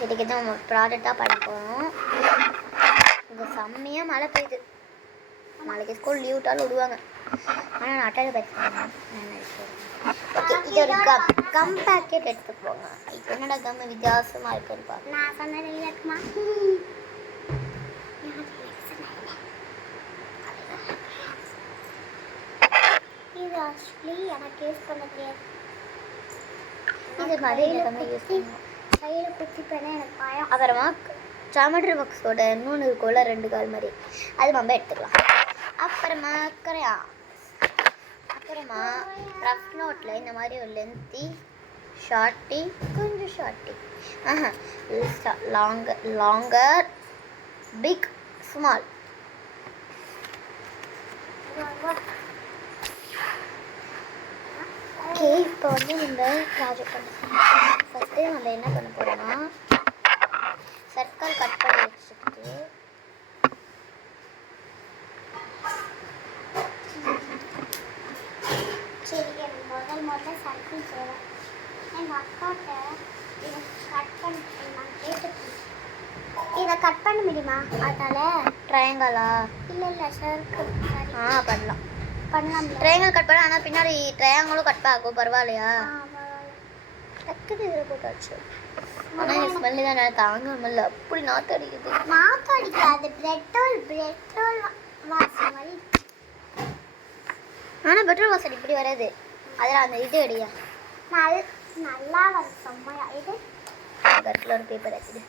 சிட்டிக்கு தான் நம்ம ப்ராஜெக்டாக பண்ண போகிறோம். இங்கே செம்மையாக மழை பெய்யுது. நாளைக்கு ஸ்கூல் லீவ் விட்டாலும் விடுவாங்க. ஆனால் நான் அட்டையில் பேசுகிறேன். ஓகே, இது ஒரு கம் பேக்கெட் எடுத்து போங்க. இப்போ என்னடா கம் வித்தியாசமாக இருக்குன்னு பாருங்க. நான் சொன்னது இருக்குமா? இது ஆக்சுவலி எனக்கு யூஸ் பண்ண தெரியாது. இது மாதிரி கம் யூஸ் பண்ணுவோம். கையில் குத்தி பண்ண எனக்கு பயம். அப்புறமா ஜாமெட்ரி பாக்ஸோட இன்னொன்று இருக்கும்ல 2 கால் மாதிரி, அது நம்ம எடுத்துக்கலாம். அப்புறமா அப்புறமா ரஃப் நோட்டில் இந்த மாதிரி ஒரு லென்த்தி ஷார்ட்டி, கொஞ்சம் shorty, longer, big, small. Okay, இப்போ வந்து இந்த ப்ராஜெக்ட் பண்ண ஃபஸ்ட்டு நம்ம என்ன பண்ண போகிறோம்னா சர்க்கிள் கட் பண்ணி வச்சுட்டு சரி, முதல்ல சர்க்கிள் செய்வேன். எங்கள் அக்காட்ட இதை கட் பண்ண நான் கேட்டுப்பேன். இதை கட் பண்ண முடியுமா? அதனால் ட்ரையாங்கலா? இல்லை சர்க்கிள் பண்ணலாம். ட்ரையாங்கல் கட் பண்ண. ஆனால் பின்னாடி ட்ரையாங்கலும் கட் ஆகும். பரவாயில்லையா? டக்குன்னு இதில் போட்டாச்சு. ஆனால் இந்த ஸ்மெல்லு தான் நான் தாங்க முடியல. அப்படி நாற்று அடிக்குது. நாற்று அடிக்காது, பிரெட்டோல் வாசம் மாதிரி. ஆனால் பெட்ரோல் வாசம் இப்படி வராது. அதில் அந்த இது அடியா நல்லா வரும் செம்மையா. இது கட்டில் ஒரு பேப்பர் ஆச்சுது.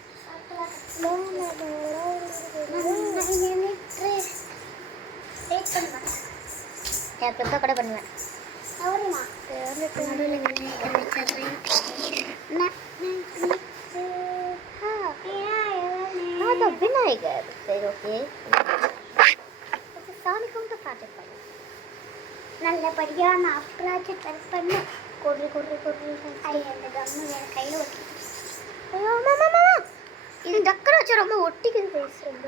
என் ப்ரிப்பேர் கூட பண்ணுவேன். விநாயகர். சரி, ஓகே. சாமிக்கும் ப்ராஜெக்ட் பண்ணு. நல்லபடியாக நான் ப்ராஜெக்ட் ஒர்க் பண்ணேன். கொடு அந்த கம்மு வேறு கையில் ஒட்டி. இது டக்கரை வச்சு ரொம்ப ஒட்டிக்குது பேசு. ரொம்ப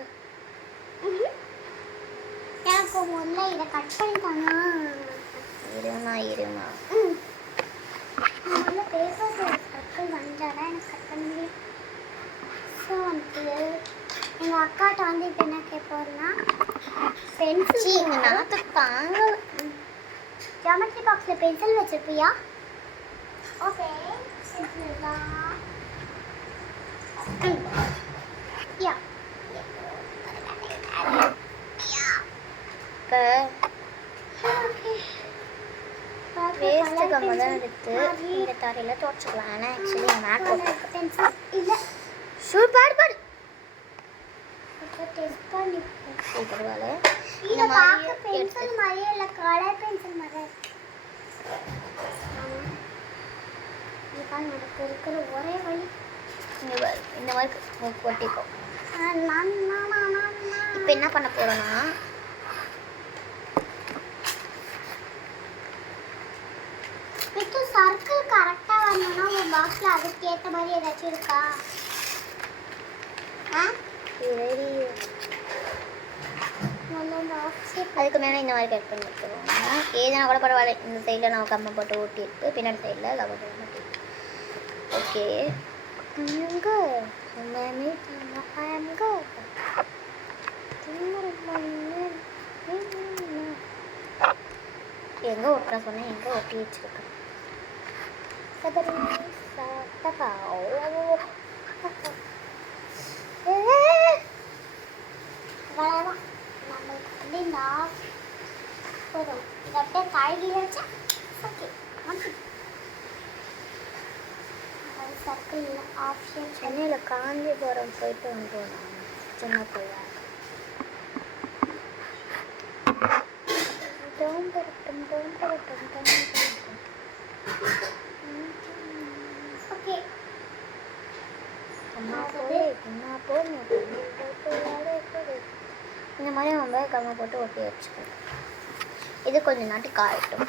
எனக்கு முதல்ல இதை கட் பண்ணிட்டாங்க. இருமா முதல்ல பேப்பர் சர்க்கிள் வந்தாதான் எனக்கு கட் பண்ண முடியும். ஸோ வந்து எங்கள் அக்காட்ட வந்து இப்போ என்ன கேட்போம்னா பென்சில் நாற்று தாங்க. ஜாமெட்ரி பாக்ஸில் பென்சில் வச்சுருப்பியா? ஓகே, யா இப்போ வேஸ்ட்டு கம்மை தான் எடுத்து இந்த தரையில் துடைச்சிக்கலாம். ஆனால் ஆக்சுவலி மேட் போட்டு பென்சில் இல்லை. பாடு டெஸ்ட் பண்ணி பரவாயில்ல. இதை பார்க்க பென்சில் மாதிரியே இல்லை, கலர் பென்சில் மாதிரி. இதுதான் எனக்கு இருக்கிற ஒரே வழி. இந்த மாதிரி ஒட்டிக்கும். இப்போ என்ன பண்ண போகிறோன்னா சர்க்கிள் கரெக்டாக வரணும்னா ஒரு பாக்ஸில் அதுக்கேற்ற மாதிரி ஏதாச்சும் இருக்கா? அதுக்கு மேலே இந்த மாதிரி கட் பண்ணி வச்சுருவோம். ஏதுனா கூட பரவாயில்ல. இந்த சைடில் நம்ம கம்மை போட்டு ஒட்டிட்டு பின்னாடி சைடில் கம்மை போட்டு மாட்டிட்டு. ஓகே, எங்கே ஒட்டுற சொன்னேன், எங்கே ஒட்டி வச்சுருக்கேன். அவ்வளோதான் நம்மளுக்கு வந்து இந்த போதும். இதை அப்படியே கழுகி வச்சா ஓகே. சர்க்கிள் ஆப்ஷன் சென்னையில் காஞ்சிபுரம் போயிட்டு வந்தோம். நான் சின்ன பிள்ளை. ஓகே. இந்த மாதிரி நம்ம கம்மை போட்டு ஒட்டி வச்சுக்கணும். இது கொஞ்சம் நாட்டு காயட்டும்.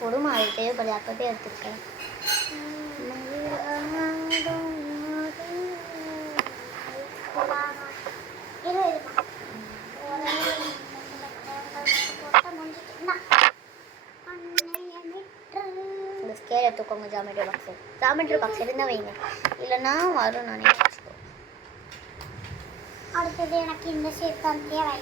கொடுமை அது தேவைப்படுது. அப்பவே எடுத்துருக்கேன். போட்ட முடிஞ்சிட்டு அந்த ஸ்கேல் எடுத்துக்கோங்க. ஜாமெட்ரி பாக்ஸ் இருந்தால் வைங்க, இல்லைன்னா வரும். நானே வச்சுக்கோ. அடுத்தது எனக்கு இந்த ஷேப் தான் தேவை.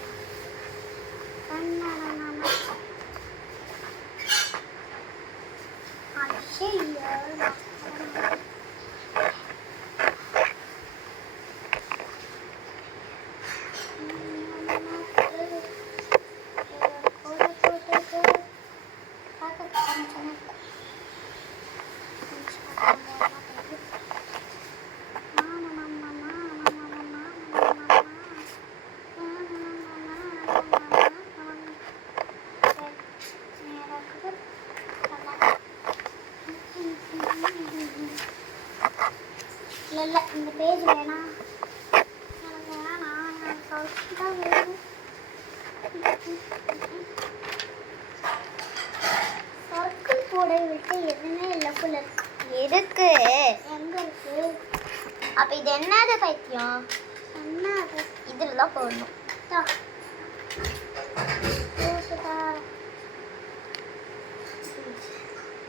இல்லை இந்த பேஜ் வேணாம், எனக்கு வேணாம், எனக்கு தான் வேணும். சர்க்கிள் போட விட்டு எதுவுமே இல்லை போல இருக்கு. எதுக்கு? எங்க இருக்கு? அப்போ இது என்னது பைத்தியம்? என்னது? இதில் தான் போடணும்.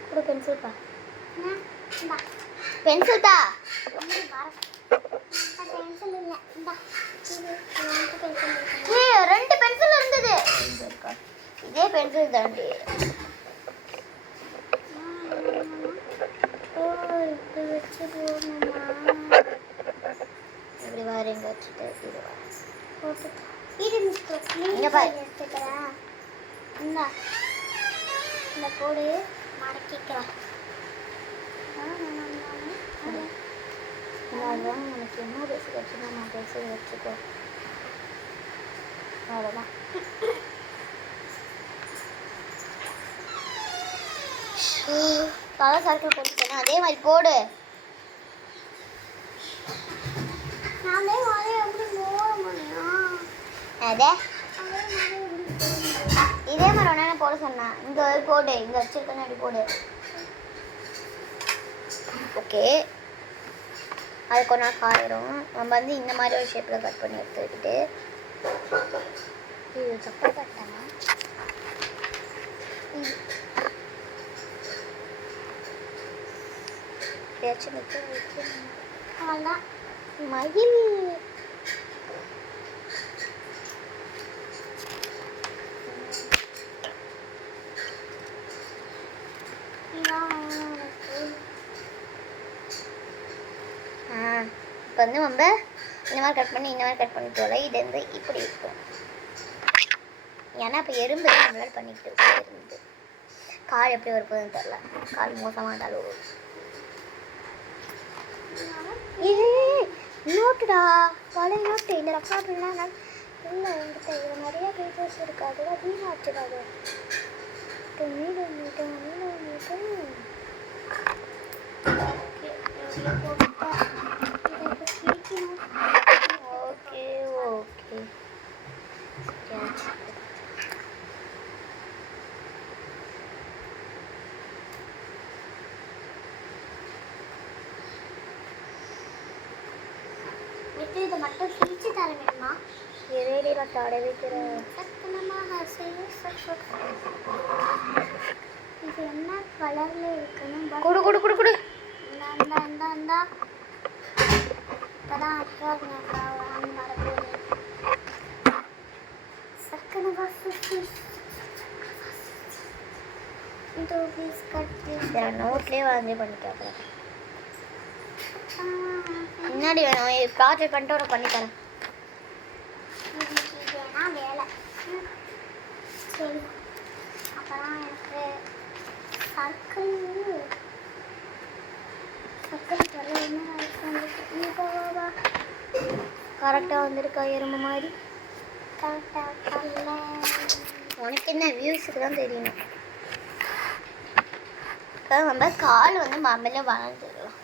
கூட பென்சில் பா. பென்சில் தா. பென்சில் இல்லை, இந்த ரெண்டு பென்சில் இருந்தது. இதே பென்சில் தாண்டி. வச்சு போடணுமா? இப்படி வேறு எங்கே வச்சுட்டு இது போட்டு இது இங்க பாரு. எடுத்துக்கிறேன். இந்த போடு மடக்கிக்கிறேன். அதான் எனக்கு என்ன ட்ரெஸ் வச்சுன்னா நான் ட்ரெஸ் வச்சுக்கோ. அவ்வளோதான். கலர் சர்க்கிள் போட்டுக்கணும். அதே மாதிரி போடு. நானே மாதிரி எப்படி போட முடியும்? அதே இதே மாதிரி ஒன்றா போட சொன்னேன். இங்கே போடு, இங்கே வச்சிருக்கேன்னு அப்படி போடு. ஓகே, அது கொஞ்ச நாள் காயிரும். நம்ம வந்து இந்த மாதிரி ஒரு ஷேப்பில் கட் பண்ணி எடுத்துக்கிட்டு இது தப்பாக கட்டாங்க. அவ்வளோதான். மயில் இப்போ வந்து நம்ம இந்த மாதிரி கட் பண்ணி இந்த மாதிரி கட் பண்ணிட்டோம்ல, இது வந்து இப்படி இருக்கும். ஏன்னா இப்போ எறும்பு தான் நம்மளால் பண்ணிக்கிட்டு இருந்து கால் எப்படி வரப்போகுதுன்னு தெரில. கால் மோசமாக இருந்தாலும் நோட்டுடா, பழைய நோட்டு. இந்த ரெக்கார்டுலாம் இல்லை என்கிட்ட. இது நிறைய பேஜஸ் இருக்கு, அதெல்லாம் வீணாக வச்சுடாது. ஓகே ஓகே விட்டு இதை மட்டும் கிழிச்சு தர வேணுமா? ரெடி நான் தடை வைக்கிறேன். இது என்ன கலர்ல இருக்குன்னு குடு குடு குடு குடு. இப்பதான் நோட்லேயே வாங்கி பண்ணிக்கலாம். முன்னாடி வேணும் ப்ராஜெக்ட் பண்ணிட்டு உனக்கு பண்ணித்தரேன். வேலை சரி. அப்புறம் எனக்கு சர்க்கிள் கரெக்டாக வந்திருக்கா எறும்பு மாதிரி. கரெக்டாக உனக்கு என்ன வியூஸுக்கு தான் தெரியணும். நம்ம கால் வந்து மம்மையில வளர்ந்துடலாம்.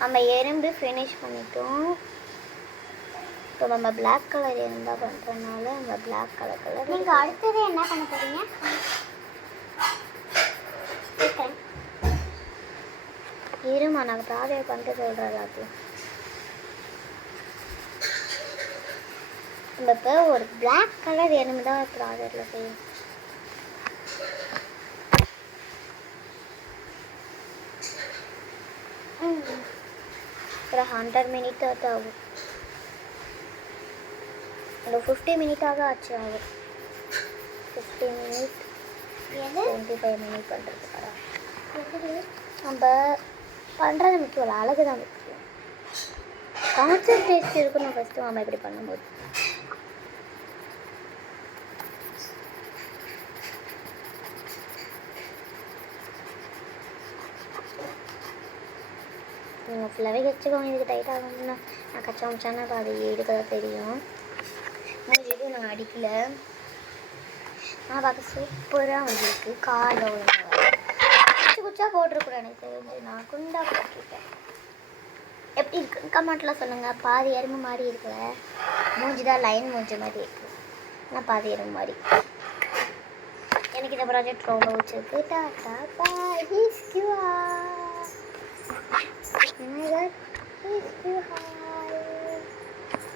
நம்ம எறும்பு ஃபினிஷ் பண்ணிட்டோம். இப்போ நம்ம பிளாக் கலர் எறும்பா பண்ணுறதுனால நம்ம பிளாக் கலர் நீங்கள் அடுத்தது என்ன பண்ண போறீங்க? சொல்லுமா நான் ப்ராஜெக்ட் பண்ணிட்டு சொல்கிறேன் எல்லாத்தையும். நம்ம இப்போ ஒரு பிளாக் கலர் எனிமி தான் ப்ராஜெக்டில் செய்யும். ஒரு 100 மினிட் ஆகும். ஒரு 50 மினிட்டாக ஆச்சு ஆகும். 50 மினிட் 25 மினிட் பண்ணுறதுக்காக நம்ம பண்ணுறது முக்கியம் இல்லை, அழகு தான் முக்கியம். கான்சன்ட்ரேட் இருக்கணும் ஃபஸ்ட்டு நம்ம இப்படி பண்ணும்போது. நீங்கள் ஃபுல்லாகவே வச்சுக்கோங்க. இதுக்கு டைட் ஆகணும்னா நான் கச்சா முடிச்சானா இப்போ அது எடுக்க தான் தெரியும். இதுவும் நான் அடிக்கலை. நான் பார்க்க சூப்பராக வந்துருக்கு. காலில் குச்சி குச்சா போட்டிருக்கூடாது எனக்கு தெரிஞ்சு. நான் குண்டா போட்டிருக்கேன். எப்படி இருக்கு கமெண்ட்லாம் சொல்லுங்கள். பாதி எறும்பு மாதிரி இருக்குல்ல, மூஞ்சி தான் லைன் மூஞ்சி மாதிரி இருக்குது, ஆனால் பாதி எறும்பு மாதிரி. எனக்கு இந்த ப்ராஜெக்ட் ரொம்ப பிடிச்சிருக்கு. டாட்டா பாய்.